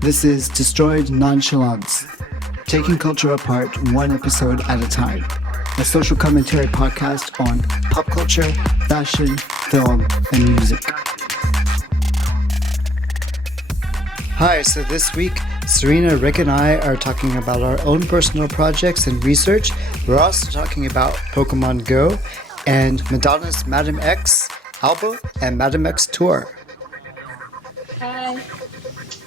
This is Destroyed Nonchalance, taking culture apart one episode at a time. A social commentary podcast on pop culture, fashion, film, and music. Hi, so this week, Serena, Rick, and I are talking about our own personal projects and research. We're also talking about Pokémon Go and Madonna's Madame X album and Madame X tour. Hi.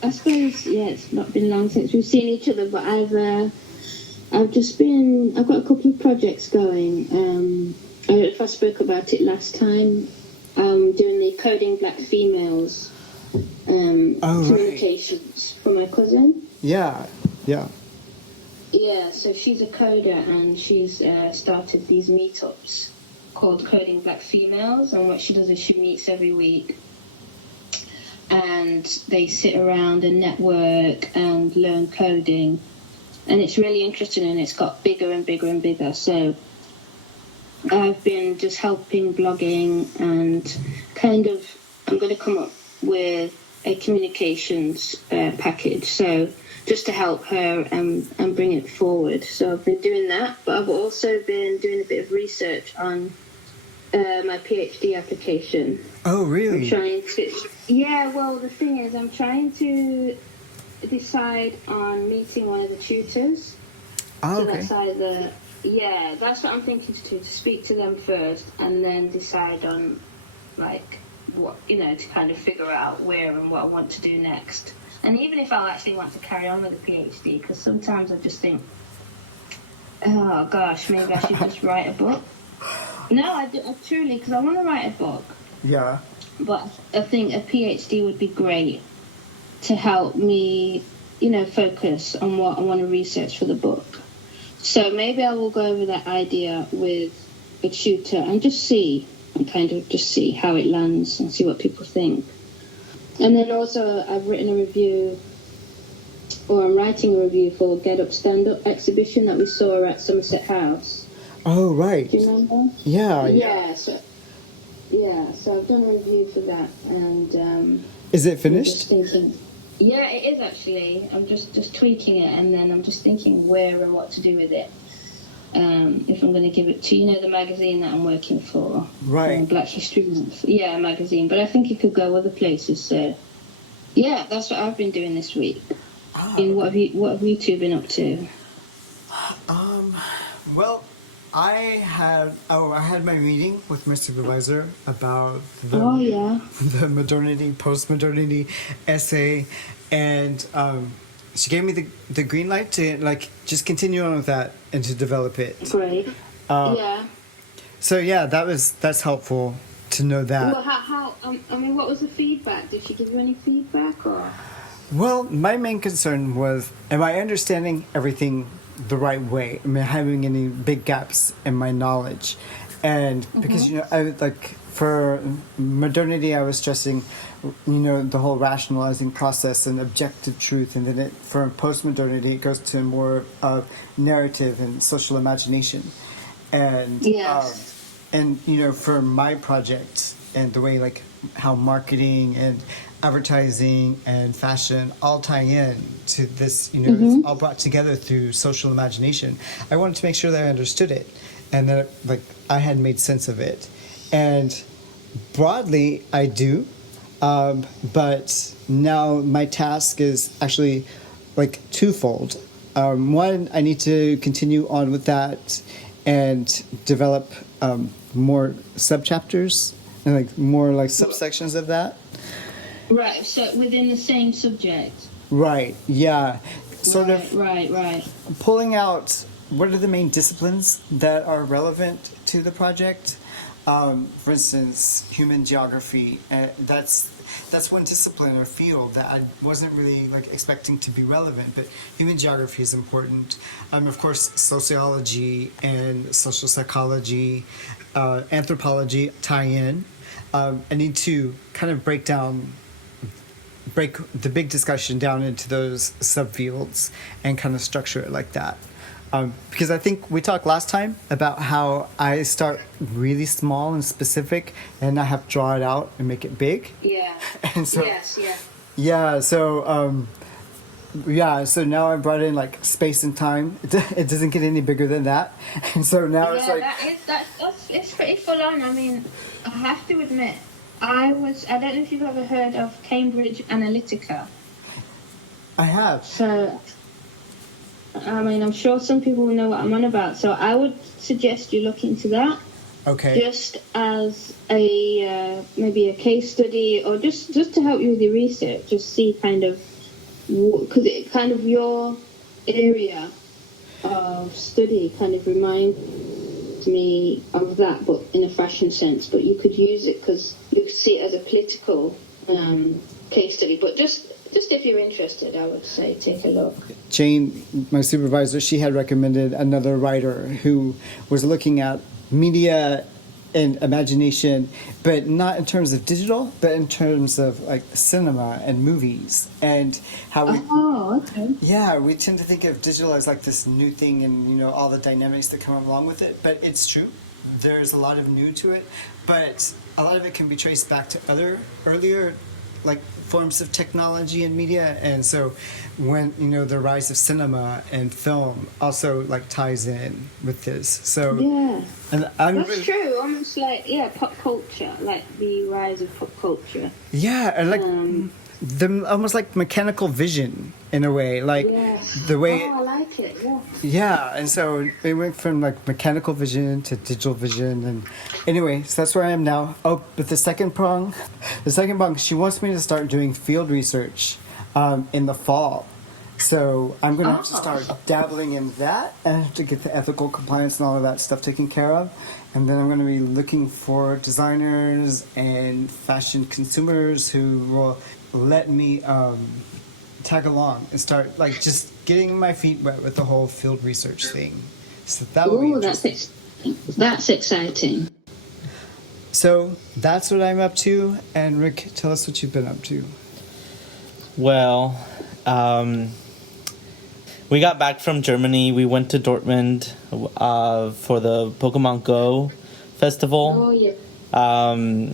I suppose, it's not been long since we've seen each other, but I've got a couple of projects going. I don't know if I spoke about it last time. Doing the Coding Black Females communications for my cousin. Yeah. Yeah, so she's a coder and she's started these meetups called Coding Black Females, and what she does is she meets every week and they sit around and network and learn coding, and it's really interesting and it's got bigger and bigger and bigger. So I've been just helping blogging and I'm going to come up with a communications package, so just to help her and bring it forward. So I've been doing that, but I've also been doing a bit of research on my PhD application. Oh, really? The thing is, I'm trying to decide on meeting one of the tutors. Oh, so okay. That's what I'm thinking to speak to them first and then decide on, what, to kind of figure out where and what I want to do next. And even if I'll actually want to carry on with the PhD, because sometimes I just think, oh gosh, maybe I should just write a book. No, I truly, because I want to write a book. Yeah. But I think a PhD would be great to help me, focus on what I want to research for the book. So maybe I will go over that idea with a tutor and just see how it lands and see what people think. And then also I've written a review, or I'm writing a review for Get Up Stand Up exhibition that we saw at Somerset House. Oh, right. Do you remember? Yeah. So I've done a review for that, and is it finished? I'm just thinking, yeah, it is actually. I'm just tweaking it, and then I'm just thinking where and what to do with it. If I'm going to give it to the magazine that I'm working for, right? Black History Month, magazine. But I think it could go other places. So that's what I've been doing this week. And what have you two been up to? Well, I had my meeting with my supervisor about the modernity, postmodernity essay, and she gave me the green light to just continue on with that and to develop it. Great. So that's helpful to know that. Well, what was the feedback? Did she give you any feedback or? Well, my main concern was, am I understanding everything the right way? Am I having any big gaps in my knowledge? And because for modernity, I was stressing, the whole rationalizing process and objective truth, and then for postmodernity, it goes to more of narrative and social imagination. And for my project and the way how marketing and advertising and fashion all tie in to this, it's all brought together through social imagination. I wanted to make sure that I understood it and that I had made sense of it. And broadly, I do. But now my task is actually twofold. One, I need to continue on with that and develop more subchapters and more subsections of that. Right, so within the same subject. Right, yeah. Right. Pulling out what are the main disciplines that are relevant to the project. For instance, human geography. That's one discipline or field that I wasn't really expecting to be relevant, but human geography is important. Of course, sociology and social psychology, anthropology tie in. I need to kind of break the big discussion down into those subfields and kind of structure it like that. Because I think we talked last time about how I start really small and specific and I have to draw it out and make it big. Yeah. And so, yes, yeah. Yeah, so Yeah, so now I brought in like space and time. It doesn't get any bigger than that. And so now it's Yeah, like, it's pretty full on. I mean, I have to admit, I don't know if you've ever heard of Cambridge Analytica. I have. So, I mean, I'm sure some people will know what I'm on about. So I would suggest you look into that. Okay. Just as a maybe a case study, or just to help you with your research. Just see kind of, because it kind of your area of study kind of reminds me of that, but in a fashion sense. But you could use it because you see it as a political case study. But just if you're interested, I would say take a look. Jane, my supervisor, she had recommended another writer who was looking at media and imagination, but not in terms of digital, but in terms of like cinema and movies, and how we we tend to think of digital as like this new thing, and you know all the dynamics that come along with it. But it's true, there's a lot of new to it, but a lot of it can be traced back to other earlier like forms of technology and media. And so when you know the rise of cinema and film also like ties in with this, so yeah, and that's true, almost like pop culture, like the rise of pop culture, and like the almost like mechanical vision in a way, like the way I like it. and so it went from like mechanical vision to digital vision, and anyway, so that's where I am now. But the second prong, she wants me to start doing field research in the fall. So I'm going to have to start dabbling in that. I have to get the ethical compliance and all of that stuff taken care of. And then I'm going to be looking for designers and fashion consumers who will let me tag along and start like just getting my feet wet with the whole field research thing. So that will be interesting. That's exciting. So that's what I'm up to. And Rick, tell us what you've been up to. Well, we got back from Germany. We went to Dortmund for the Pokemon Go festival. Oh, yeah.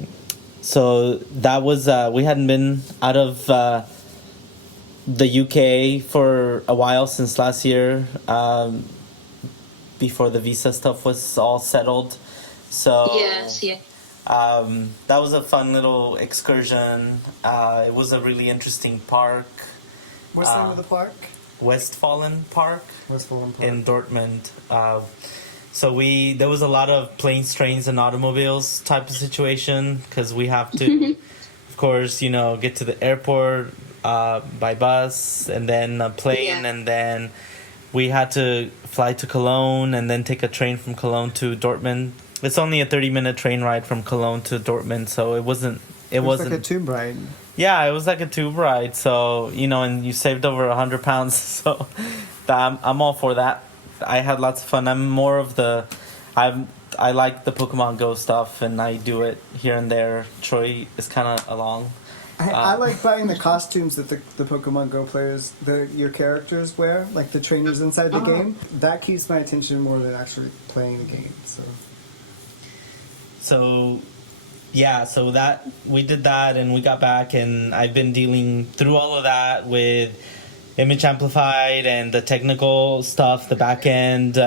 So that was, we hadn't been out of the UK for a while, since last year, before the visa stuff was all settled. So that was a fun little excursion. It was a really interesting park. What's the name of the park? Westfalen Park in Dortmund. So there was a lot of planes, trains, and automobiles type of situation, because we have to, of course, get to the airport by bus, and then a plane, and then we had to fly to Cologne, and then take a train from Cologne to Dortmund. It's only a 30-minute train ride from Cologne to Dortmund, so it wasn't like a tube ride. Yeah, it was like a tube ride. So and you saved over 100 pounds. So I'm all for that. I had lots of fun. I'm more of I like the Pokemon Go stuff, and I do it here and there. Troy is kind of along. I like buying the costumes that the Pokemon Go players, your characters wear, like the trainers inside the game. That keeps my attention more than actually playing the game. So that we did that, and we got back, and I've been dealing through all of that with Image Amplified and the technical stuff, the back end.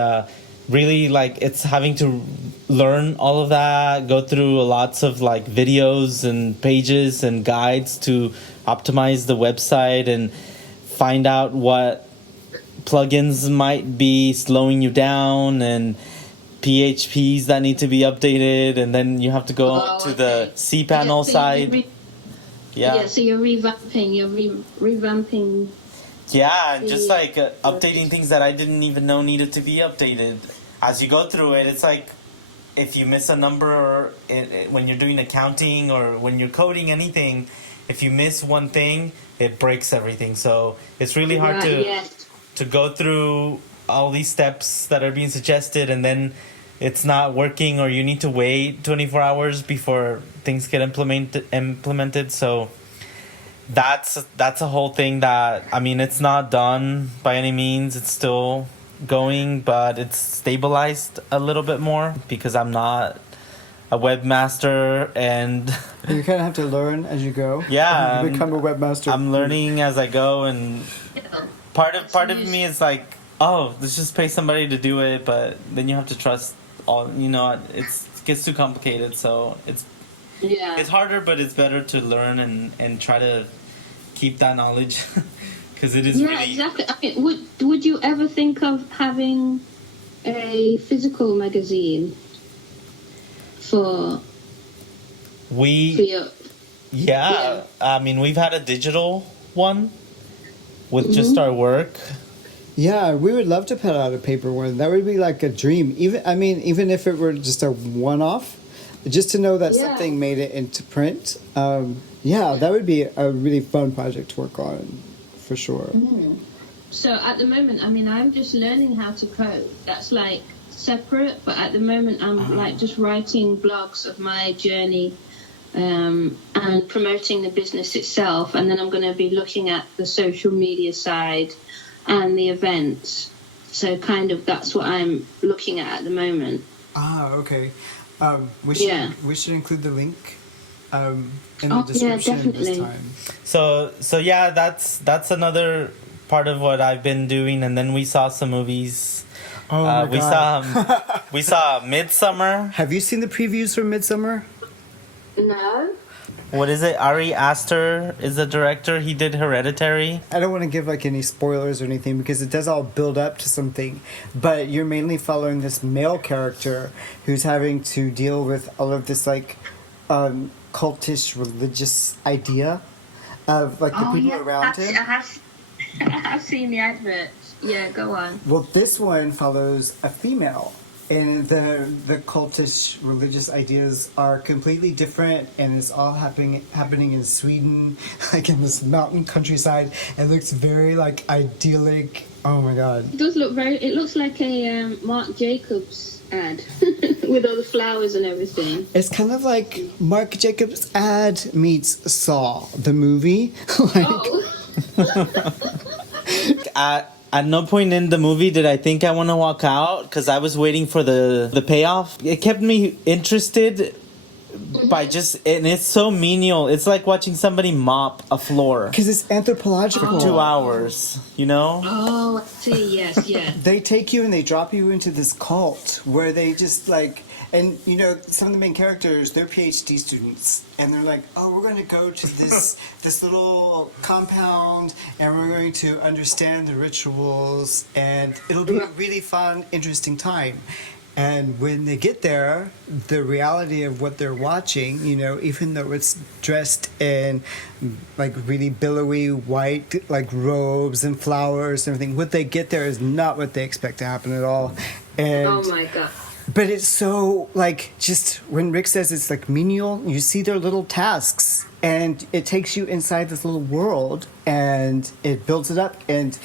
Really, like, it's having to learn all of that, go through lots of like videos and pages and guides to optimize the website and find out what plugins might be slowing you down, and PHPs that need to be updated, and then you have to go to the cPanel side. So you're revamping. Yeah, and just like updating things that I didn't even know needed to be updated. As you go through it, it's like if you miss a number when you're doing accounting or when you're coding anything, if you miss one thing, it breaks everything. So it's really hard to go through all these steps that are being suggested, and then it's not working, or you need to wait 24 hours before things get implemented. So that's a whole thing that, I mean, it's not done by any means. It's still going, but it's stabilized a little bit more because I'm not a webmaster, and you kind of have to learn as you go. Yeah, you become a webmaster. I'm learning as I go, and part of me is like, oh, let's just pay somebody to do it, but then you have to trust all. It gets too complicated, so it's harder, but it's better to learn and try to keep that knowledge because it is really exactly. I mean, would you ever think of having a physical magazine for your... Yeah, I mean, we've had a digital one with just our work. Yeah, we would love to put out a paper one. That would be like a dream. Even if it were just a one-off, just to know that something made it into print. That would be a really fun project to work on, for sure. So at the moment, I mean, I'm just learning how to code. That's like separate, but at the moment, I'm like just writing blogs of my journey. And promoting the business itself, and then I'm going to be looking at the social media side and the events. So kind of that's what I'm looking at the moment. Okay. We should include the link in the description this time. So yeah, that's another part of what I've been doing, and then we saw some movies. Oh my God. We saw Midsummer. Have you seen the previews for Midsummer? No. What is it? Ari Aster is the director. He did Hereditary. I don't want to give like any spoilers or anything because it does all build up to something. But you're mainly following this male character who's having to deal with all of this like cultish religious idea of like the people around him. I've seen the adverts. Yeah, go on. Well, this one follows a female. And the cultish religious ideas are completely different, and it's all happening in Sweden, like in this mountain countryside. It looks very like idyllic. Oh my God! It does look it looks like a Marc Jacobs ad with all the flowers and everything. It's kind of like Marc Jacobs ad meets Saw the movie. At no point in the movie did I think I want to walk out because I was waiting for the payoff. It kept me interested by and it's so menial. It's like watching somebody mop a floor. Because it's anthropological. For 2 hours, Oh, I see, yes, yeah. They take you and they drop you into this cult where they just like... And, some of the main characters, they're PhD students. And they're like, oh, we're going to go to this little compound. And we're going to understand the rituals. And it'll be a really fun, interesting time. And when they get there, the reality of what they're watching, even though it's dressed in like really billowy white like robes and flowers and everything, what they get there is not what they expect to happen at all. And oh my God. But it's so, like, just when Rick says it's, like, menial, you see their little tasks. And it takes you inside this little world, and it builds it up. And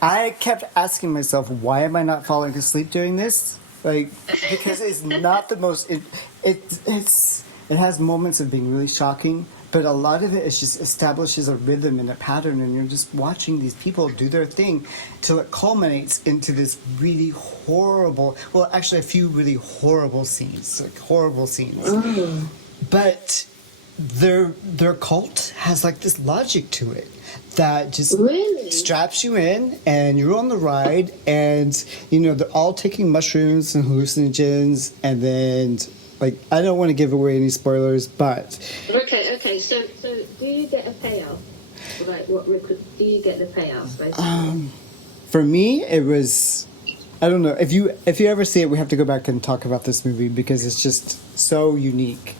I kept asking myself, why am I not falling asleep doing this? Like, because it's not the most... It has moments of being really shocking, but a lot of it is just establishes a rhythm and a pattern, and you're just watching these people do their thing till it culminates into this really horrible, well, actually a few really horrible scenes, like horrible scenes. Mm. But their cult has like this logic to it that just straps you in, and you're on the ride, and they're all taking mushrooms and hallucinogens, and then like, I don't want to give away any spoilers, but... Okay, so do you get a payoff? Like, do you get the payoff, basically? For me, it was... I don't know. If you ever see it, we have to go back and talk about this movie because it's just so unique.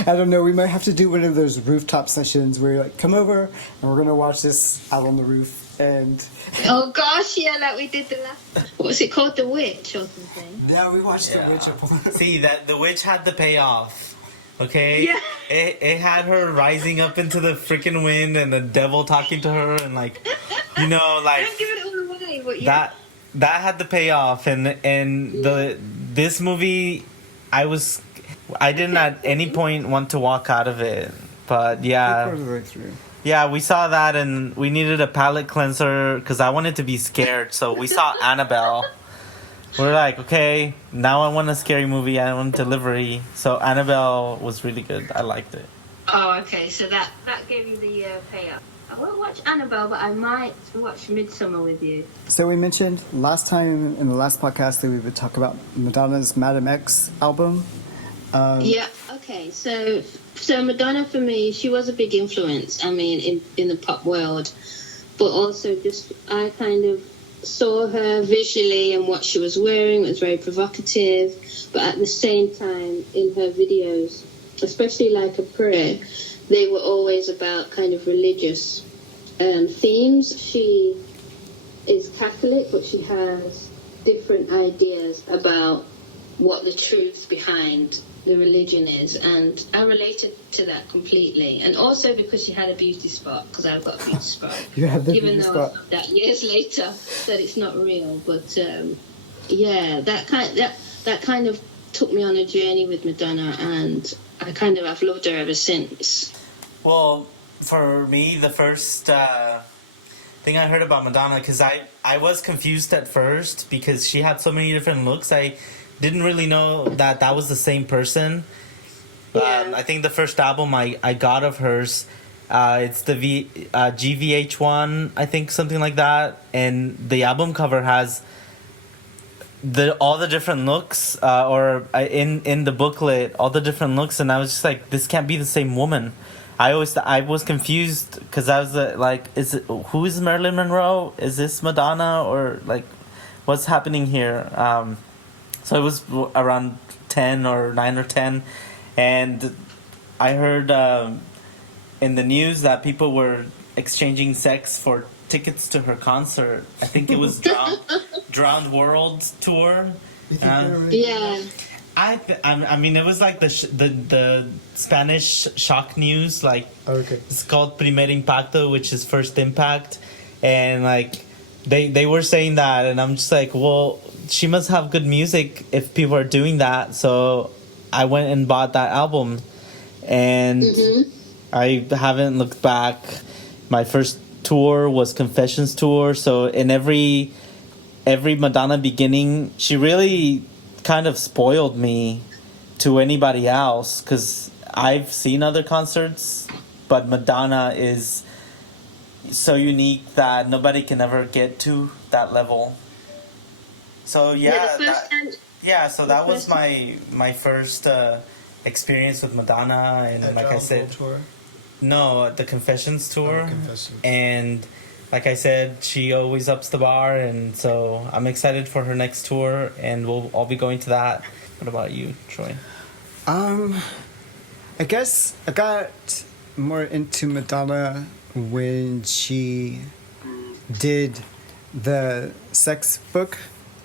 I don't know. We might have to do one of those rooftop sessions where you're like, come over, and we're going to watch this out on the roof. And oh gosh, yeah, like we did the last... What's it called? The Witch or something? Yeah, we watched The Witch. See, that The Witch had the payoff. Okay? Yeah. It had her rising up into the freaking wind and the devil talking to her and like, like... Don't give it all away, but yeah. That had the payoff, and this movie, I didn't at any point want to walk out of it, but yeah. Yeah, we saw that, and we needed a palate cleanser because I wanted to be scared. So we saw Annabelle. We're like, okay, now I want a scary movie. I want delivery. So Annabelle was really good. I liked it. Oh, okay. So that gave you the payoff. I won't watch Annabelle, but I might watch Midsummer with you. So we mentioned last time in the last podcast that we would talk about Madonna's Madame X album. Yeah. Okay. So Madonna for me, she was a big influence. I mean, in the pop world, but also just I kind of saw her visually and what she was wearing. It was very provocative, but at the same time, in her videos, especially Like a Prayer, they were always about kind of religious themes. She is Catholic, but she has different ideas about what the truth behind the religion is, and I related to that completely. And also because she had a beauty spot, because I've got a beauty spot. You have the even beauty though spot. I found out years later that it's not real. But yeah, that kind of took me on a journey with Madonna, and I've loved her ever since. Well, for me, the first thing I heard about Madonna, because I was confused at first because she had so many different looks. I didn't really know that was the same person. Yeah. I think the first album I got of hers, it's the GVH1, I think, something like that. And the album cover has all the different looks, in the booklet, all the different looks. And I was just like, this can't be the same woman. I was confused because I was like, who is Marilyn Monroe? Is this Madonna? Or like, what's happening here? So it was around 10 or 9 or 10. And I heard in the news that people were exchanging sex for tickets to her concert. I think it was Drowned World Tour. Yeah. I mean, it was like the Spanish shock news. Like, Okay. it's called Primer Impacto, which is first impact. And like, they were saying that, and I'm just like, well, she must have good music if people are doing that. So I went and bought that album, and I haven't looked back. My first tour was Confessions tour. So in every Madonna beginning, she really kind of spoiled me to anybody else, because I've seen other concerts, but Madonna is so unique that nobody can ever get to that level. So so that was my first experience with Madonna, and like I said, no, the Confessions tour. Confessions. And like I said, she always ups the bar, and so I'm excited for her next tour, and we'll all be going to that. What about you, Troy? I guess I got more into Madonna when she did the sex book,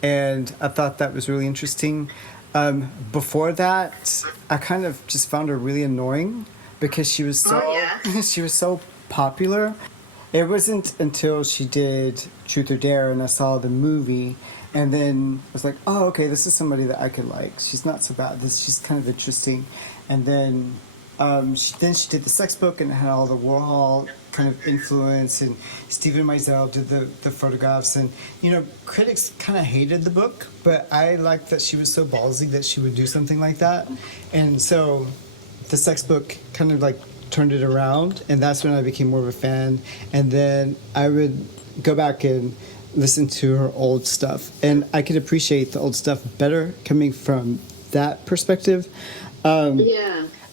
and I thought that was really interesting. Before that, I kind of just found her really annoying because she was so she was so popular. It wasn't until she did Truth or Dare and I saw the movie, and then I was like, oh, okay, this is somebody that I could like. She's not so bad. She's kind of interesting. And then she did the sex book, and it had all the Warhol kind of influence, and Stephen Meisel did the photographs, and critics kind of hated the book, but I liked that she was so ballsy that she would do something like that. And so the sex book kind of like turned it around, and that's when I became more of a fan. And then I would go back and listen to her old stuff, and I could appreciate the old stuff better coming from that perspective.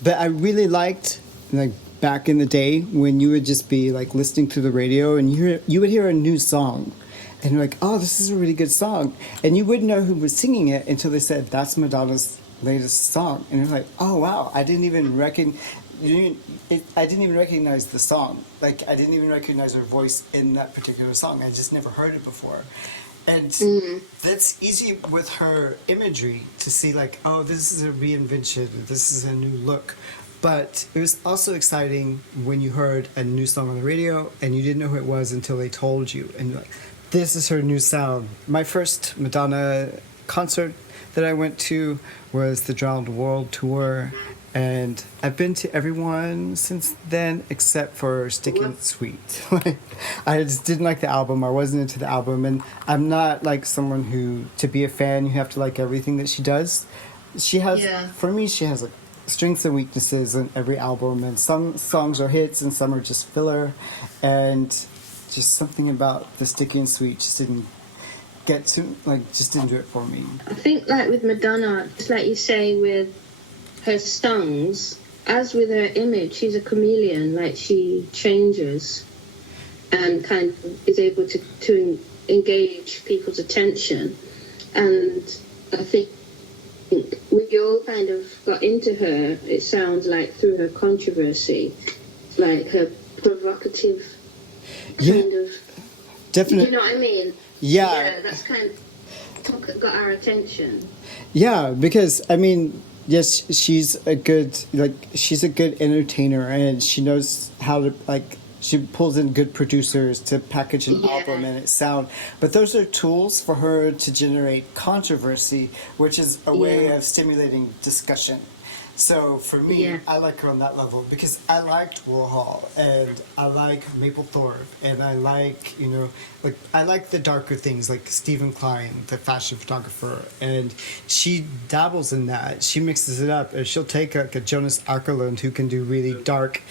But I really liked, like, back in the day when you would just be like listening to the radio and you would hear a new song, and you're like, oh, this is a really good song, and you wouldn't know who was singing it until they said that's Madonna's latest song, and you're like, oh wow, I didn't even recognize the song. Like, I didn't even recognize her voice in that particular song. I just never heard it before. And that's easy with her imagery to see, like, oh, this is a reinvention, this is a new look. But it was also exciting when you heard a new song on the radio and you didn't know who it was until they told you. And you're like, this is her new sound. My first Madonna concert that I went to was the Drowned World Tour. And I've been to everyone since then except for Stickin' Sweet. I just didn't like the album. I wasn't into the album. And I'm not like someone who, to be a fan, you have to like everything that she does. She has, for me, she has like strengths and weaknesses in every album, and some songs are hits and some are just filler, and just something about the Sticky and Sweet just didn't just didn't do it for me. I think like with Madonna, just like you say with her songs, as with her image, she's a chameleon. Like she changes and kind of is able to engage people's attention. And I think we all kind of got into her, it sounds like, through her controversy, like her provocative kind of... Definitely. You know what I mean? Yeah. That's kind of got our attention. Yeah, because I mean, yes, she's a good entertainer, and she knows how to she pulls in good producers to package an album and its sound. But those are tools for her to generate controversy, which is a way of stimulating discussion. So for me, I like her on that level because I liked Warhol and I like Mapplethorpe and I like, I like the darker things like Stephen Klein, the fashion photographer, and she dabbles in that. She mixes it up and she'll take a Jonas Åkerlund who can do really dark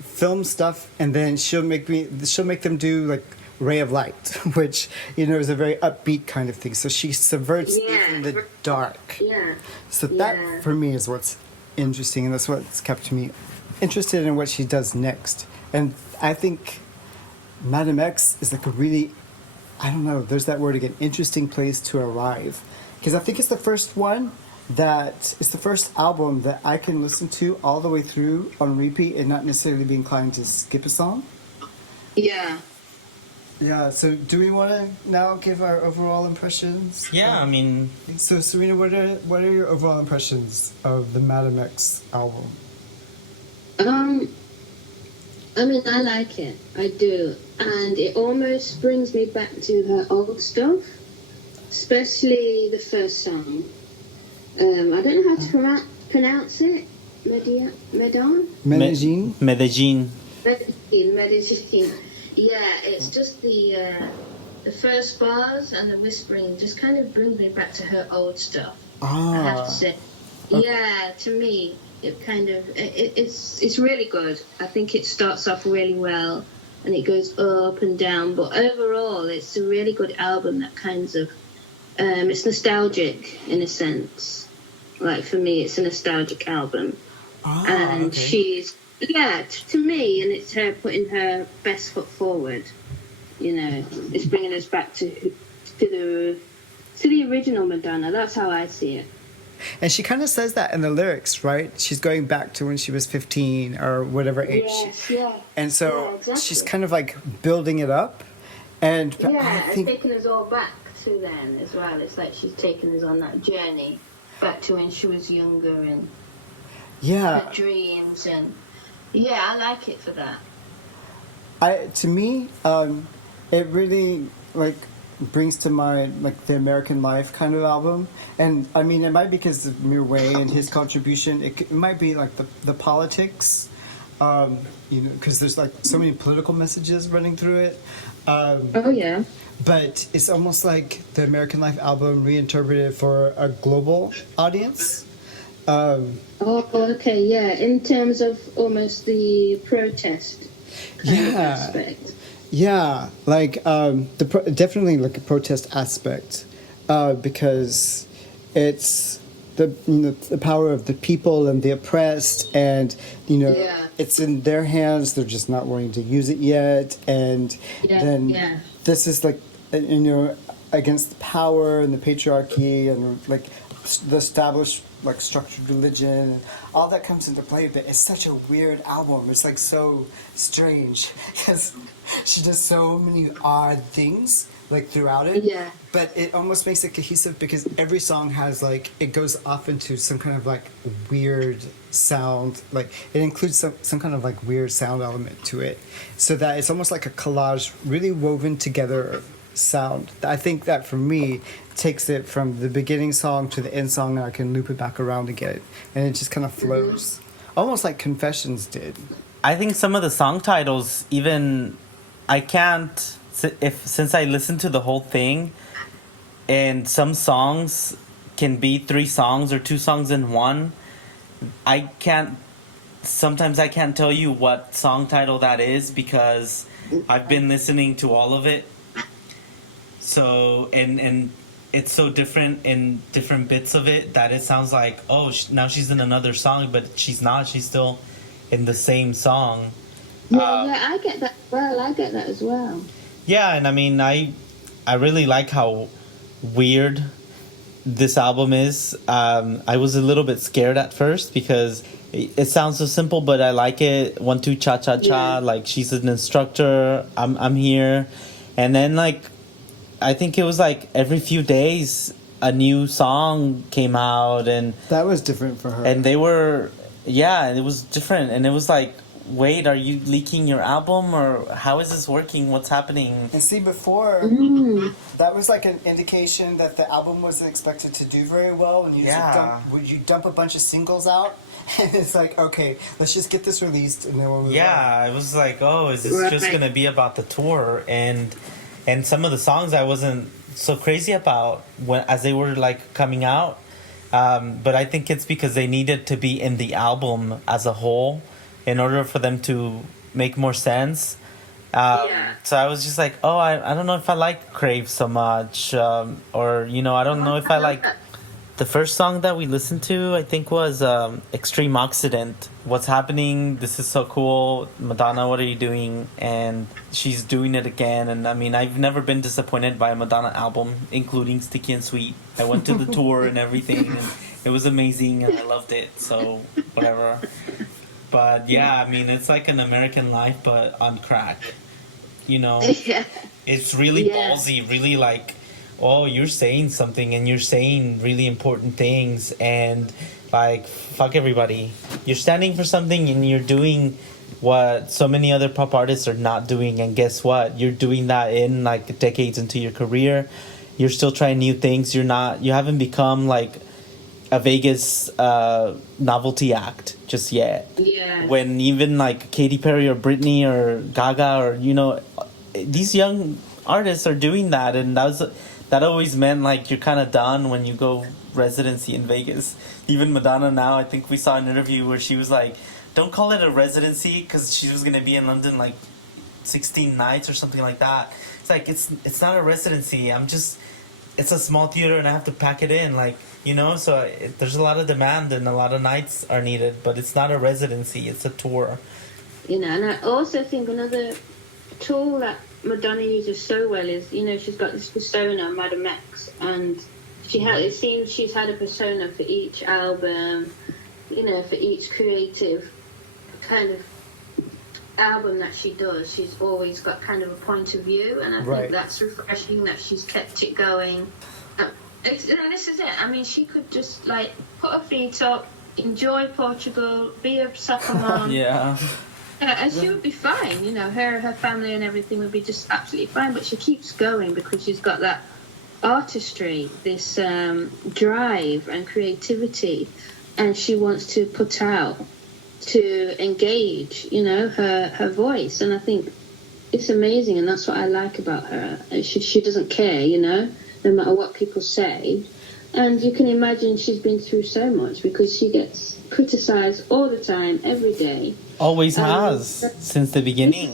film stuff, and then she'll make them do like Ray of Light, which is a very upbeat kind of thing. So she subverts even the dark. Yeah. So that for me is what's interesting, and that's what's kept me interested in what she does next. And I think Madame X is like a really, I don't know, there's that word again, interesting place to arrive, because I think it's the first album that I can listen to all the way through on repeat and not necessarily be inclined to skip a song. Yeah. Yeah, so do we want to now give our overall impressions? Yeah, I mean... So, Serena, what are your overall impressions of the Madame X album? I mean, I like it. I do. And it almost brings me back to her old stuff, especially the first song. I don't know how to pronounce it. Medellin? Medellin. Medellin. Yeah, it's just the first bars and the whispering just kind of brings me back to her old stuff. I have to say. Okay. Yeah, to me, it kind of it's really good. I think it starts off really well and it goes up and down, but overall, it's a really good album. That kinds of it's nostalgic in a sense. Like for me, it's a nostalgic album, and she's. Yeah, to me, and it's her putting her best foot forward. It's bringing us back to the original Madonna. That's how I see it. And she kind of says that in the lyrics, right? She's going back to when she was 15 or whatever age. Yes, yeah. And so exactly. She's kind of like building it up, and I think taking us all back to then as well. It's like she's taking us on that journey back to when she was younger and her dreams and. Yeah, I like it for that. To me, it really brings to mind the American Life kind of album, and I mean it might be because of Mir Way and his contribution. It might be like the politics, because there's so many political messages running through it. But it's almost like the American Life album reinterpreted for a global audience. Okay, yeah. In terms of almost the protest aspect. Yeah, definitely a protest aspect, because it's the power of the people and the oppressed, and it's in their hands. They're just not wanting to use it yet, and this is against the power and the patriarchy and the established structured religion, all that comes into play. But it's such a weird album. It's so strange because she does so many odd things throughout it. Yeah. But it almost makes it cohesive because every song has it goes off into some kind of weird sound. It includes some kind of weird sound element to it, so that it's almost like a collage, really woven together sound. I think that for me takes it from the beginning song to the end song, and I can loop it back around again, and it just kind of flows, almost like Confessions did. I think some of the song titles, even I can't, since I listened to the whole thing, and some songs can be 3 songs or 2 songs in one, I can't. Sometimes I can't tell you what song title that is because I've been listening to all of it. So and it's so different in different bits of it that it sounds like, oh, now she's in another song, but she's not. She's still in the same song. Yeah, I get that. Well, I get that as well. Yeah, and I mean, I really like how weird this album is. I was a little bit scared at first because it sounds so simple, but I like it. 1 2 cha cha cha. Yeah. Like she's an instructor. I'm here, and then like I think it was like every few days a new song came out, and That was different for her. they were, yeah, it was different, and it was like, wait, are you leaking your album, or how is this working? What's happening? And see, before, that was like an indication that the album wasn't expected to do very well. And you dump a bunch of singles out, and it's like, okay, let's just get this released, and then we'll move on. Yeah, it was like, oh, is this just gonna be about the tour? And some of the songs I wasn't so crazy about as they were like coming out, but I think it's because they needed to be in the album as a whole in order for them to make more sense. So I was just like, oh, I don't know if I like Crave so much, or I don't know if I like. The first song that we listened to, I think, was Extreme Occident. What's happening? This is so cool. Madonna, what are you doing? And she's doing it again. And I mean, I've never been disappointed by a Madonna album, including Sticky and Sweet. I went to the tour and everything, and it was amazing, and I loved it. So, whatever. But yeah, I mean, it's like an American Life, but on crack. Yeah. It's really ballsy, really like, oh, you're saying something and you're saying really important things, and like, fuck everybody. You're standing for something and you're doing what so many other pop artists are not doing, and guess what? You're doing that in like decades into your career. You're still trying new things. You haven't become like a Vegas novelty act just yet. Yeah. When even like Katy Perry or Britney or Gaga or these young artists are doing that, and that always meant like you're kind of done when you go residency in Vegas. Even Madonna now, I think we saw an interview where she was like, don't call it a residency, because she was going to be in London like 16 nights or something like that. It's like, it's not a residency. It's a small theater and I have to pack it in, like, so there's a lot of demand and a lot of nights are needed, but it's not a residency, it's a tour. And I also think another tool that Madonna uses so well is, she's got this persona, Madame X, and it seems she's had a persona for each album, for each creative kind of album that she does. She's always got kind of a point of view, and I think that's refreshing that she's kept it going. And this is it. I mean, she could just like put her feet up, enjoy Portugal, be a soccer mom. Yeah. And she would be fine, her family and everything would be just absolutely fine, but she keeps going because she's got that artistry, this drive and creativity, and she wants to put out, to engage, her voice, and I think it's amazing, and that's what I like about her. She doesn't care, no matter what people say, and you can imagine she's been through so much because she gets criticised all the time, every day. Always has, since the beginning.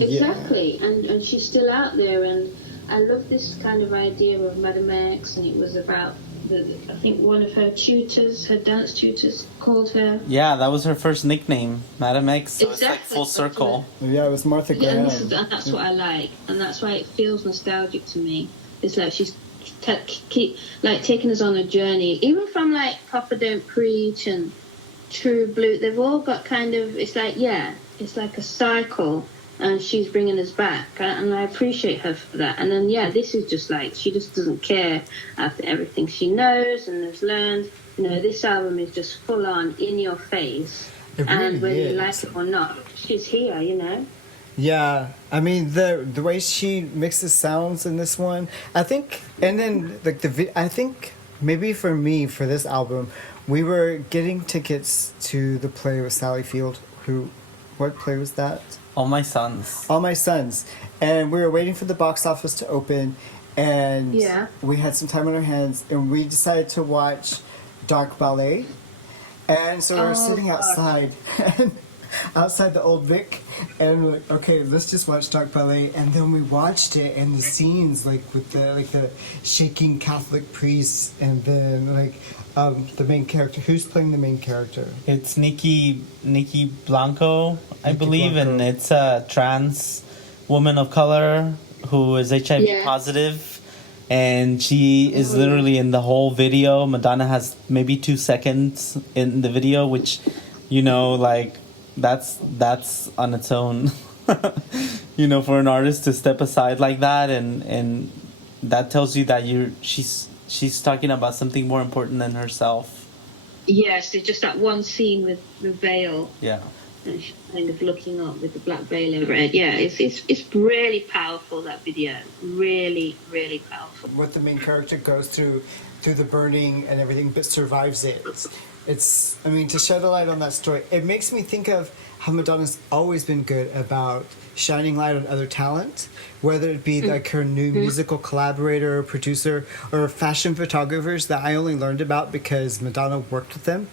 Exactly. Yeah. And she's still out there, and I love this kind of idea of Madame X, and it was about, I think one of her tutors, her dance tutors, called her. Yeah, that was her first nickname, Madame X, so exactly. It's like full circle. Yeah, it was Martha Graham. And that's what I like, and that's why it feels nostalgic to me. It's like she's taking us on a journey, even from like Papa Don't Preach and True Blue. They've all got kind of, it's like a cycle, and she's bringing us back, and I appreciate her for that. And then this is just like, she just doesn't care after everything she knows and has learned. This album is just full on in your face, and whether you like it or not, she's here. Yeah, I mean the way she mixes sounds in this one, I think, and then like I think maybe for me for this album, we were getting tickets to the play with Sally Field. What play was that? All My Sons. All My Sons, and we were waiting for the box office to open, and we had some time on our hands, and we decided to watch Dark Ballet. And so we're Oh, sitting God. outside, outside the old Vic, and we're like, okay, let's just watch Dark Ballet. And then we watched it, and the scenes, like with the shaking Catholic priests, and then like the main character. Who's playing the main character? It's Nikki Blanco, I Nikki believe, Blanco. and it's a trans woman of color who is HIV Yeah. positive, and she is literally in the whole video. Madonna has maybe 2 seconds in the video, which, like that's on its own. For an artist to step aside like that, and that tells you that she's talking about something more important than herself. Yes, it's just that one scene with the veil. Yeah. And she's kind of looking up with the black veil over it. Yeah, it's really powerful, that video. Really, really powerful. What the main character goes through the burning and everything, but survives it. It's I mean, to shed a light on that story, it makes me think of how Madonna's always been good about shining light on other talent, whether it be like her new musical collaborator or producer or fashion photographers that I only learned about because Madonna worked with them.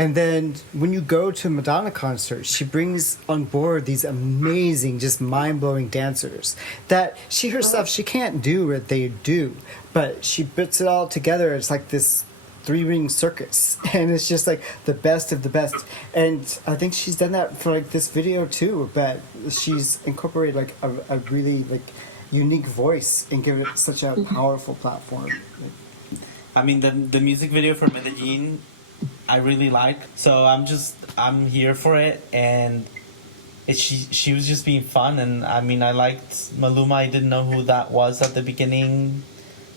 And then when you go to a Madonna concert, she brings on board these amazing, just mind-blowing dancers that she herself, she can't do what they do, but she puts it all together. It's like this three-ring circus, and it's just like the best of the best. And I think she's done that for like this video too, but she's incorporated like a really like unique voice and given it such a powerful platform. I mean, the music video for Medellin, I really like. So I'm here for it, and she was just being fun, and I mean, I liked Maluma. I didn't know who that was at the beginning,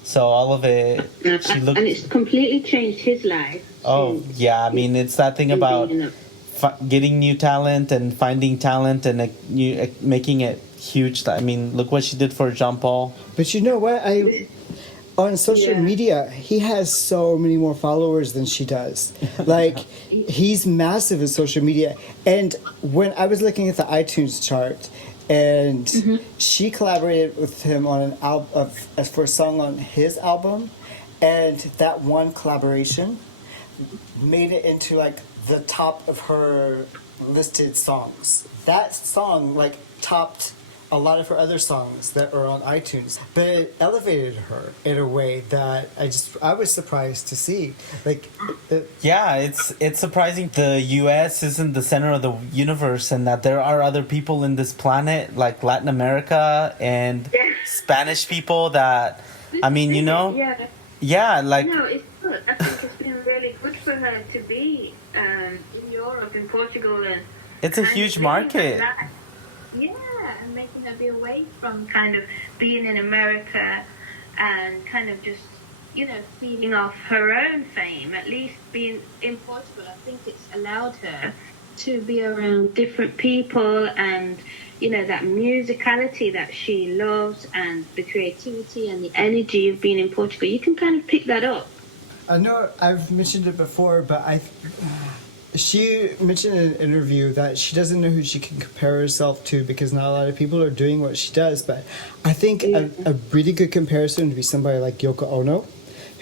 so all of it. She looked, and it's completely changed his life. oh yeah, I mean, it's that thing about getting new talent and finding talent and making it huge. I mean, look what she did for Jean Paul. But you know what? On social media, he has so many more followers than she does. Like, he's massive in social media. And when I was looking at the iTunes chart, and she collaborated with him on an album for a song on his album, and that one collaboration made it into like the top of her listed songs. That song like topped a lot of her other songs that are on iTunes, but it elevated her in a way that I was surprised to see. Like, Yeah, it's surprising the U.S. isn't the center of the universe, and that there are other people in this planet, like Latin America and Spanish people that, I mean, yeah, like. No, it's good. I think it's been really good for her to be in Europe, in Portugal, and It's a huge market. Yeah, and making her be away from kind of being in America and kind of just, feeding off her own fame. At least being in Portugal, I think it's allowed her to be around different people and, that musicality that she loves and the creativity and the energy of being in Portugal. You can kind of pick that up. I know I've mentioned it before, but she mentioned in an interview that she doesn't know who she can compare herself to because not a lot of people are doing what she does. But I think a really good comparison would be somebody like Yoko Ono,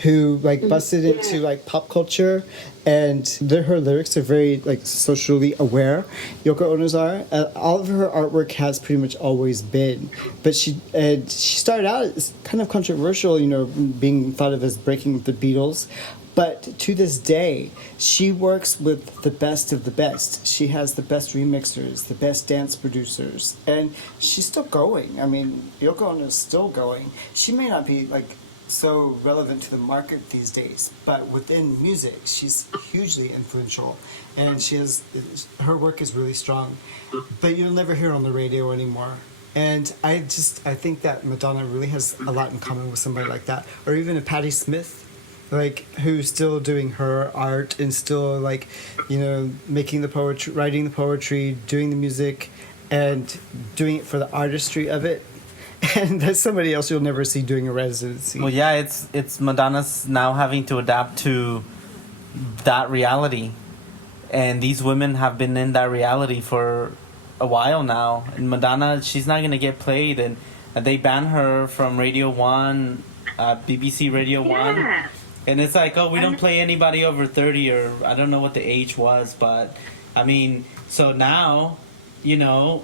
who like busted into like pop culture, and her lyrics are very like socially aware. Yoko Ono's are. All of her artwork has pretty much always been, but she started out as kind of controversial, being thought of as breaking with the Beatles. But to this day, she works with the best of the best. She has the best remixers, the best dance producers, and she's still going. I mean, Yoko Ono is still going. She may not be like so relevant to the market these days, but within music, she's hugely influential, and her work is really strong. But you'll never hear her on the radio anymore. And I think that Madonna really has a lot in common with somebody like that, or even a Patti Smith. Like, who's still doing her art and still, like, making the poetry, writing the poetry, doing the music, and doing it for the artistry of it. And that's somebody else you'll never see doing a residency. Well, yeah, it's Madonna's now having to adapt to that reality. And these women have been in that reality for a while now. And Madonna, she's not going to get played. And they banned her from Radio 1, BBC Radio 1. And it's like, oh, we don't play anybody over 30, or I don't know what the age was, but I mean, so now, you know,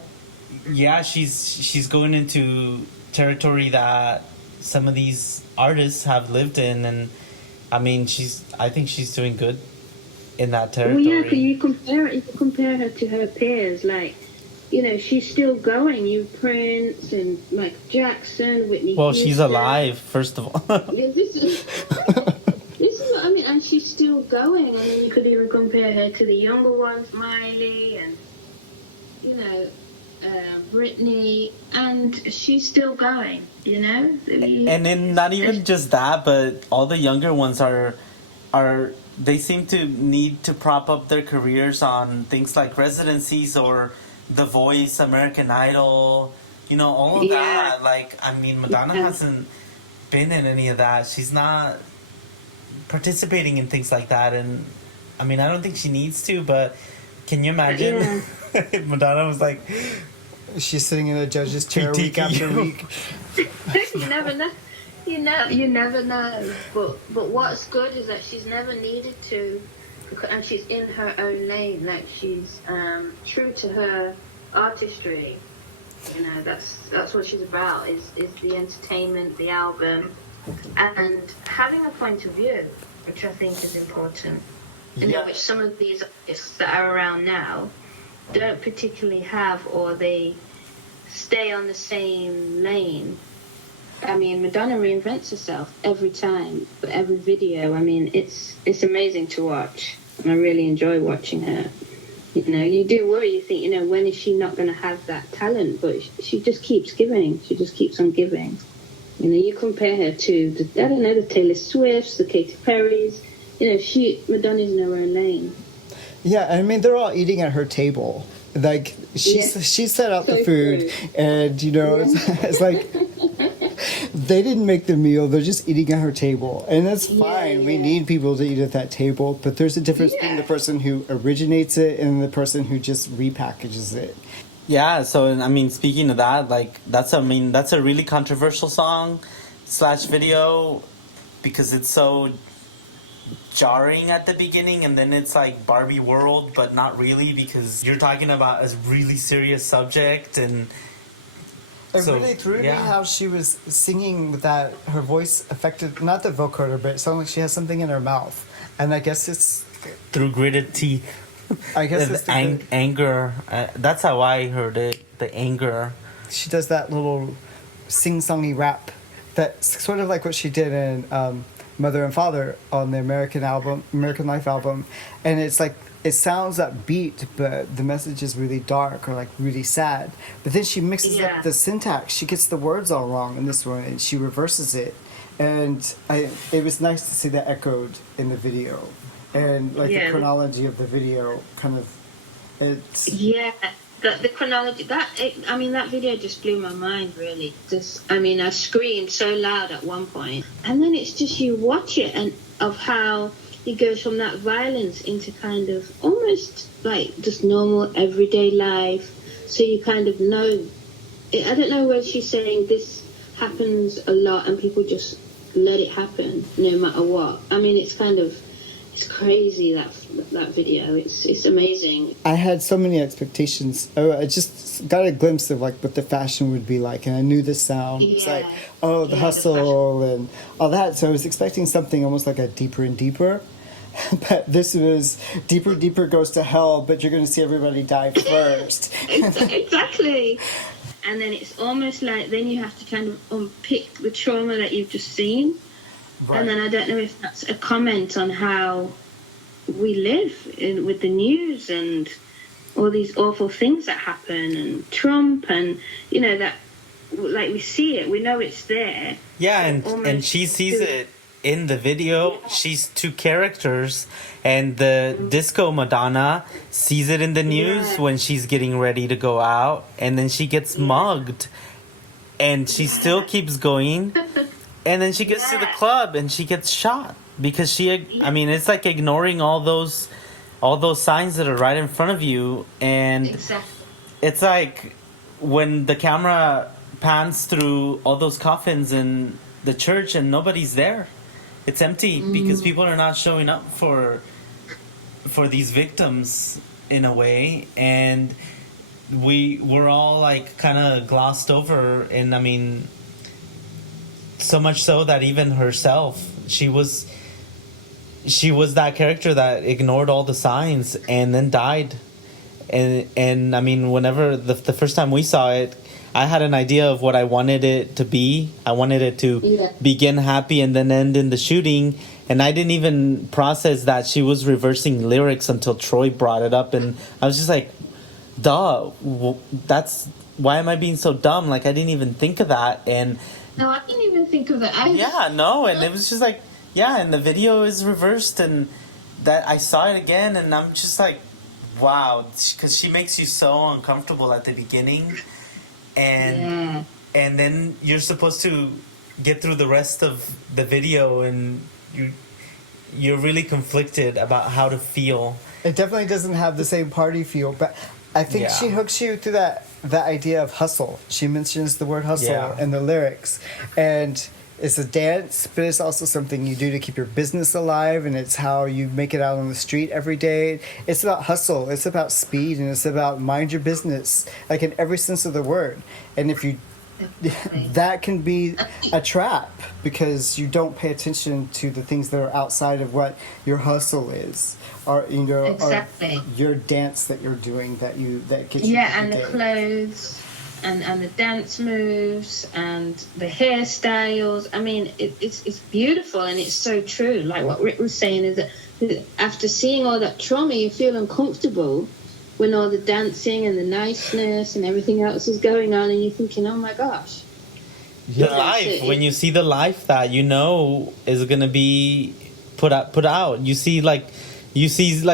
yeah, she's going into territory that some of these artists have lived in, and I mean, I think she's doing good in that territory. Well, yeah, because you compare her to her peers, like, you know, she's still going. You Prince and Michael Jackson, Whitney Well, Houston. she's alive, first of all. Yeah, this is what I mean, and she's still going. And then you could even compare her to the younger ones, Miley and, you know, Britney, and she's still going, you know? And then not even just that, but all the younger ones are they seem to need to prop up their careers on things like residencies or The Voice, American Idol, you know, all of that. Like, I mean, Madonna hasn't been in any of that. She's not participating in things like that, and I mean, I don't think she needs to, but can you imagine if Madonna was like, she's sitting in a judge's chair week after week. You never know. You never know. But what's good is that she's never needed to, and she's in her own lane. Like, she's true to her artistry. You know, that's what she's about. Is the entertainment, the album, and having a point of view, which I think is important. You know, which some of these artists that are around now don't particularly have, or they stay on the same lane. I mean, Madonna reinvents herself every time, for every video. I mean, it's amazing to watch, and I really enjoy watching her. You know, you do worry, you think, you know, when is she not going to have that talent? But she just keeps giving. She just keeps on giving. You know, you compare her to, the Taylor Swifts, the Katy Perrys. You know, Madonna's in her own lane. Yeah, I mean, they're all eating at her table. Like, she set out the food, and, you know, it's like, they didn't make the meal, they're just eating at her table. And that's fine, we need people to eat at that table, but there's a difference between the person who originates it and the person who just repackages it. yeah, so, I mean, speaking of that, like, that's a really controversial song / video, because it's so jarring at the beginning, and then it's like Barbie world, but not really, because you're talking about a really serious subject. And it really threw me how she was singing with that. Her voice affected, not the vocoder, but it sounded like she has something in her mouth, and I guess it's through gritted teeth. I guess it's anger. That's how I heard it. The anger. She does that little sing-songy rap that's sort of like what she did in Mother and Father on the American Life album, and it's like, it sounds upbeat, but the message is really dark or like really sad. But then she mixes up the syntax. She gets the words all wrong in this one, and she reverses it. And it was nice to see that echoed in the video, and like the chronology of the video kind of. It's the chronology, that video just blew my mind, really. I screamed so loud at one point, and then it's just, you watch it, and of how it goes from that violence into kind of almost like just normal everyday life. So you kind of know, I don't know whether she's saying this happens a lot and people just let it happen no matter what. I mean, it's crazy, that video. It's amazing. I had so many expectations. I just got a glimpse of like what the fashion would be like, and I knew the sound. It's like, the hustle and all that. So I was expecting something almost like a Deeper and Deeper. But this was Deeper goes to hell, but you're going to see everybody die first. Exactly. And then it's almost like then you have to kind of unpick the trauma that you've just seen. Right. And then I don't know if that's a comment on how we live with the news and all these awful things that happen, and Trump, and, you know, that, like, we see it, we know it's there. Yeah, and she sees it in the video. She's two characters, and the disco Madonna sees it in the news when she's getting ready to go out, and then she gets mugged, and she still keeps going. And then she gets to the club and she gets shot because it's like ignoring all those signs that are right in front of you. And it's like when the camera pans through all those coffins in the church and nobody's there. it's empty because people are not showing up for these victims in a way, and we're all like kind of glossed over. And I mean, so much so that even herself, she was that character that ignored all the signs and then died. And I mean, whenever the first time we saw it, I had an idea of what I wanted it to be. I wanted it to begin happy and then end in the shooting. And I didn't even process that she was reversing lyrics until Troy brought it up. And I was just like, duh, that's, why am I being so dumb? Like, I didn't even think of that. And no, I didn't even think of that. yeah, no. And it was just like, yeah, and the video is reversed. And that I saw it again, and I'm just like, wow. Because she makes you so uncomfortable at the beginning. And then you're supposed to get through the rest of the video, and you're really conflicted about how to feel. It definitely doesn't have the same party feel, but I think she hooks you through that idea of hustle. She mentions the word hustle in the lyrics, and it's a dance, but it's also something you do to keep your business alive, and it's how you make it out on the street every day. It's about hustle, it's about speed, and it's about mind your business, like in every sense of the word. And if you that can be a trap because you don't pay attention to the things that are outside of what your hustle is, or you know, or your dance that you're doing that gets you. Yeah, and the clothes, and the dance moves, and the hairstyles. I mean, it's beautiful, and it's so true. Like what Rick was saying is that after seeing all that trauma, you feel uncomfortable when all the dancing and the niceness and everything else is going on, and you're thinking, oh my gosh. The life, when you see the life that you know is gonna be put out. You see like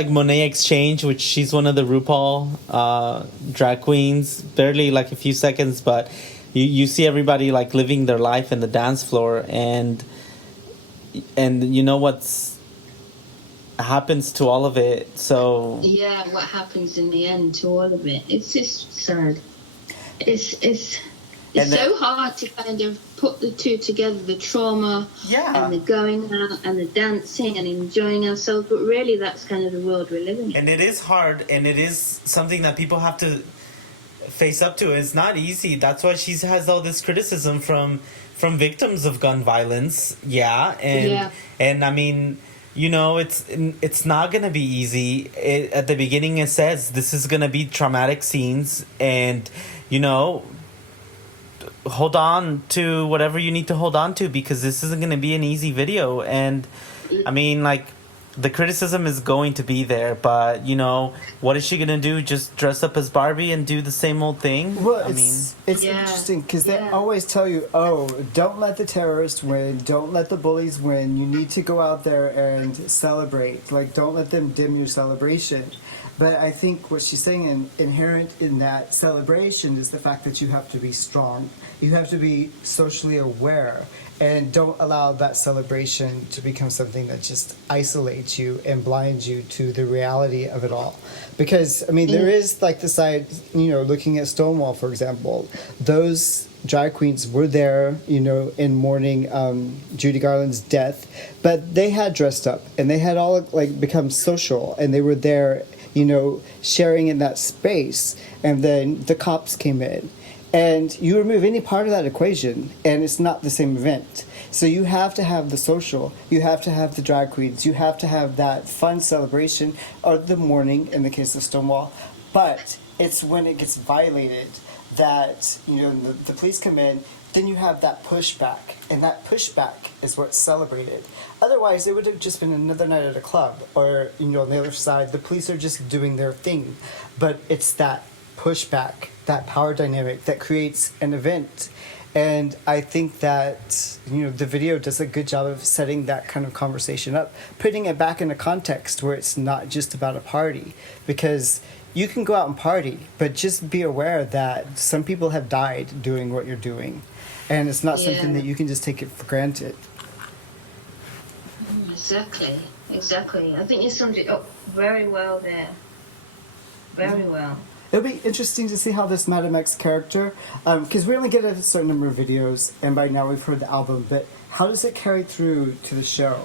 Monet Exchange, which she's one of the RuPaul drag queens, barely like a few seconds, but you see everybody like living their life in the dance floor, and you know what's happens to all of it. So yeah, what happens in the end to all of it, it's just sad. It's so hard to kind of put the two together, the trauma and the going out and the dancing and enjoying ourselves, but really that's kind of the world we're living in. And it is hard, and it is something that people have to face up to. It's not easy. That's why she has all this criticism from victims of gun violence. And I mean, you know, it's not going to be easy. At the beginning it says this is going to be traumatic scenes, and, you know, hold on to whatever you need to hold on to, because this isn't going to be an easy video. And, I mean, like, the criticism is going to be there, but, you know, what is she going to do? Just dress up as Barbie and do the same old thing? Well, it's interesting because they always tell you, oh, don't let the terrorists win. Don't let the bullies win. You need to go out there and celebrate. Like, don't let them dim your celebration. But I think what she's saying inherent in that celebration is the fact that you have to be strong. You have to be socially aware. And don't allow that celebration to become something that just isolates you and blinds you to the reality of it all. Because, I mean, there is like the side, you know, looking at Stonewall, for example, those drag queens were there, you know, in mourning Judy Garland's death, but they had dressed up and they had all like become social, and they were there, you know, sharing in that space. And then the cops came in. And you remove any part of that equation, and it's not the same event. So you have to have the social, you have to have the drag queens, you have to have that fun celebration, or the mourning in the case of Stonewall. But it's when it gets violated that, you know, the police come in, then you have that pushback, and that pushback is what's celebrated. Otherwise, it would have just been another night at a club, or, you know, on the other side, the police are just doing their thing. But it's that pushback, that power dynamic that creates an event. And I think that, you know, the video does a good job of setting that kind of conversation up, putting it back in a context where it's not just about a party. Because you can go out and party, but just be aware that some people have died doing what you're doing. And it's not something that you can just take it for granted. Exactly. I think you summed it up very well there. Very well. It'll be interesting to see how this Madame X character, because we only get a certain number of videos, and by now we've heard the album, but how does it carry through to the show?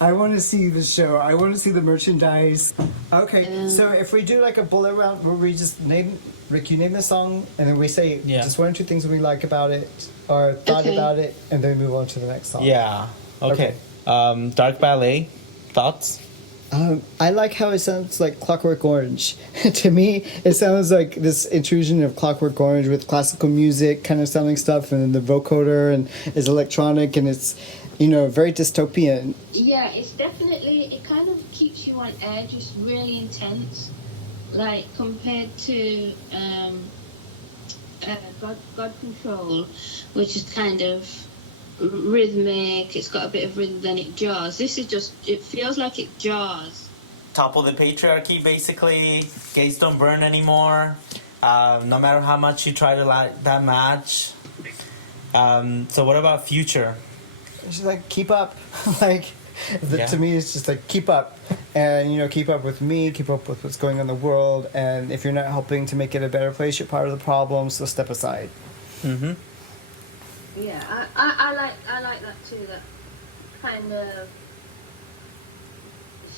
I want to see the show. I want to see the merchandise. Okay, so if we do like a bullet round where we just name, Rick, you name the song, and then we say just one or two things we like about it or thought about it, and then move on to the next song. Yeah. Okay. Dark Ballet. Thoughts? I like how it sounds like Clockwork Orange. To me, it sounds like this intrusion of Clockwork Orange with classical music kind of sounding stuff, and the vocoder and is electronic, and it's, you know, very dystopian. Yeah, it's definitely, it kind of keeps you on edge. It's really intense, like compared to God Control, which is kind of rhythmic. It's got a bit of rhythm, then it jars. This is just, it feels like it jars. Topple the patriarchy, basically. Gays don't burn anymore. No matter how much you try to light that match. So what about Future? It's just like, keep up. To me, it's just like, keep up. And, you know, keep up with me, keep up with what's going on in the world. And if you're not helping to make it a better place, you're part of the problem, so step aside. Mm-hmm. Yeah, I like that too. That kind of,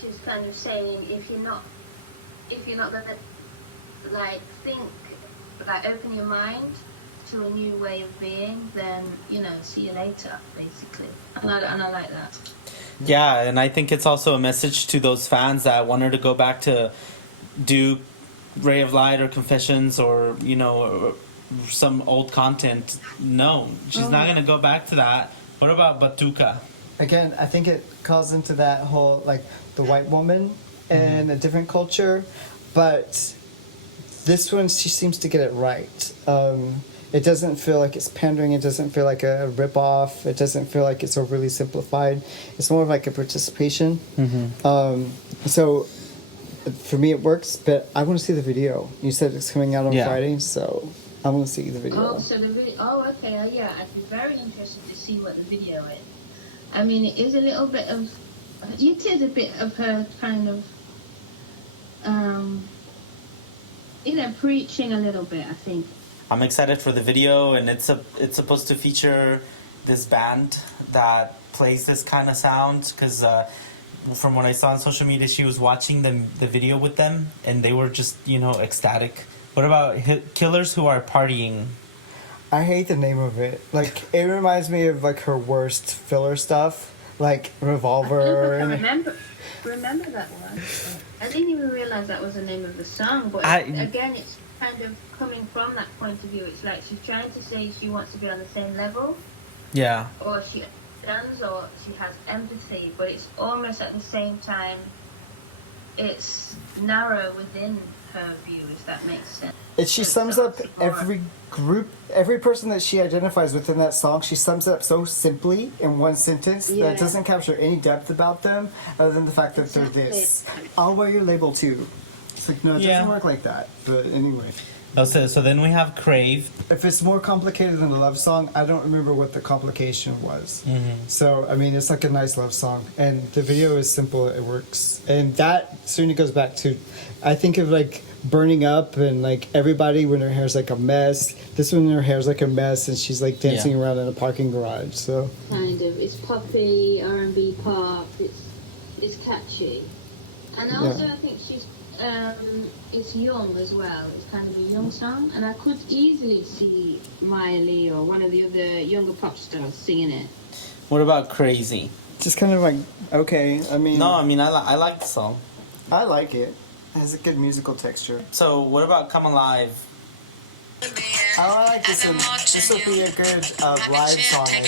she's kind of saying, if you're not gonna like think, like open your mind to a new way of being, then, you know, see you later, basically. And I like that. Yeah, and I think it's also a message to those fans that want her to go back to do Ray of Light or Confessions or, you know, or some old content. No, she's not going to go back to that. What about Batuka? Again, I think it calls into that whole, like, the white woman and a different culture. But this one, she seems to get it right. It doesn't feel like it's pandering. It doesn't feel like a rip-off. It doesn't feel like it's overly simplified. It's more of like a participation. So for me, it works, but I want to see the video. You said it's coming out on Friday, so I want to see the video. Oh, so the video. Oh, okay. Yeah, I'd be very interested to see what the video is. I mean, it is a little bit of. It is a bit of her kind of. You know, preaching a little bit, I think. I'm excited for the video, and it's supposed to feature this band that plays this kind of sound, because from what I saw on social media, she was watching the video with them, and they were just, you know, ecstatic. What about Killers Who Are Partying? I hate the name of it. Like, it reminds me of like her worst filler stuff, like Revolver. I remember that one. I didn't even realize that was the name of the song, but again, it's kind of coming from that point of view. It's like she's trying to say she wants to be on the same level. Yeah. Or she understands, or she has empathy, but it's almost at the same time, it's narrow within her view, if that makes sense. She sums up every group, every person that she identifies within that song, she sums it up so simply in one sentence that it doesn't capture any depth about them other than the fact that they're this. I'll wear your label too. It's like, no, it doesn't work like that. But anyway. So then we have Crave. If it's more complicated than a love song, I don't remember what the complication was. So, I mean, it's like a nice love song. And the video is simple, it works. And that certainly goes back to, I think of like Burning Up and like everybody when her hair's like a mess. This one, her hair's like a mess and she's like dancing around in a parking garage. So kind of, it's poppy, R&B pop, it's catchy. And also I think she's it's young as well. It's kind of a young song, and I could easily see Miley or one of the other younger pop stars singing it. What about Crazy? Just kind of like, okay, I mean... No, I mean, I like the song. I like it. It has a good musical texture. So, what about Come Alive? I like this one. This will be a good live song, I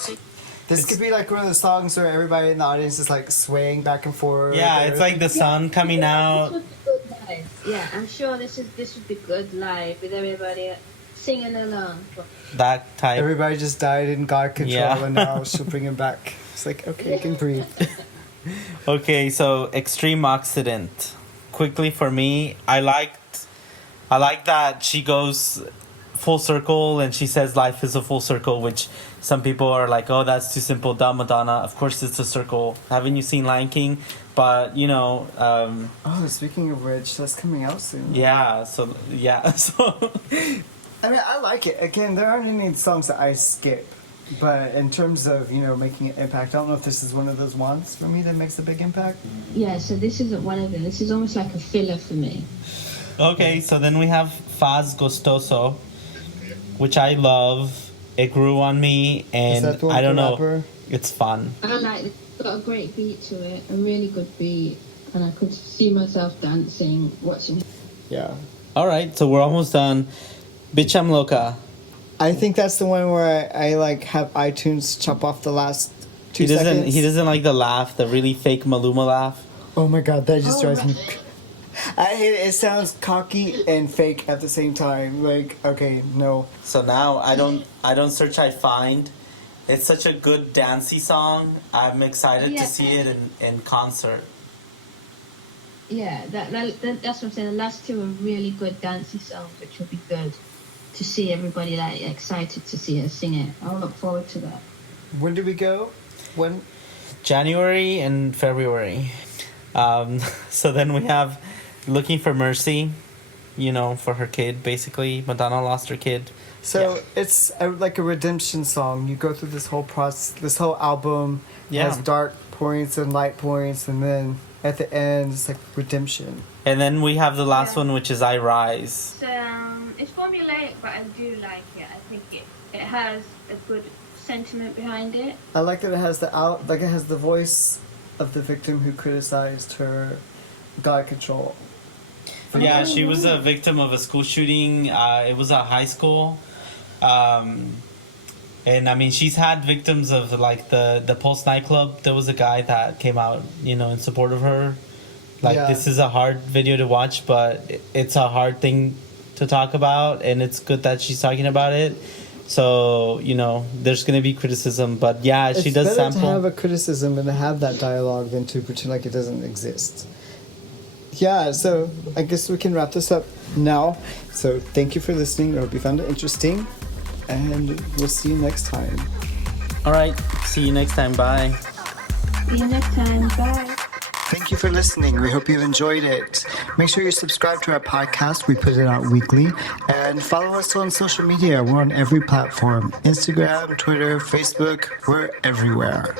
think. This could be like one of the songs where everybody in the audience is like swaying back and forth. Yeah, it's like the sun coming out. Yeah, I'm sure this would be good live with everybody singing along. That type. Everybody just died in God control, and now she'll bring him back. It's like, okay, you can breathe. Okay, so Extreme Occident. Quickly for me, I like that she goes full circle and she says life is a full circle, which some people are like, oh, that's too simple, dumb Madonna. Of course it's a circle. Haven't you seen Lion King? But, you know... oh, speaking of which, that's coming out soon. Yeah, so I mean, I like it. Again, there aren't any songs that I skip. But in terms of, making an impact, I don't know if this is one of those ones for me that makes a big impact. Yeah, so this isn't one of them. This is almost like a filler for me. Okay, so then we have Faz Gostoso, which I love. It grew on me, and Is that the one I don't for know. rapper? It's fun. I like it. It's got a great beat to it, a really good beat, and I could see myself dancing, watching. Yeah. All right, so we're almost done. Bitch, I'm loca. I think that's the one where I like have iTunes chop off the last 2 seconds. He doesn't like the laugh, the really fake Maluma laugh. Oh my god, that just drives me. right. I hate it. It sounds cocky and fake at the same time. Like, okay, no. So now I don't search, I find. It's such a good dancey song. I'm excited Yeah. to see it in concert. Yeah, that's what I'm saying. The last two are really good dancey songs, which will be good to see everybody like excited to see her sing it. I'll look forward to that. When do we go? When? January and February. So then we have Looking for Mercy, for her kid, basically. Madonna lost her kid. So Yeah. it's like a redemption song. You go through this whole process. This whole album has dark points and light points, and then at the end it's like redemption. And then we have the last one, which is I Rise. It's formulaic, but I do like it. I think it has a good sentiment behind it. I like that it has it has the voice of the victim who criticized her God control. Yeah, she was a victim of a school shooting. It was a high school. And I mean, she's had victims of like the Pulse nightclub. There was a guy that came out, in support of her. This is a hard video to watch, but it's a hard thing to talk about, and it's good that she's talking about it. So, there's going to be criticism, but yeah, she does sample. It's better to sample. have a criticism and to have that dialogue than to pretend like it doesn't exist. Yeah, so I guess we can wrap this up now. So thank you for listening. I hope you found it interesting, and we'll see you next time. All right, see you next time. Bye. See you next time. Bye. Thank you for listening. We hope you enjoyed it. Make sure you subscribe to our podcast. We put it out weekly. And follow us on social media. We're on every platform. Instagram, Twitter, Facebook. We're everywhere.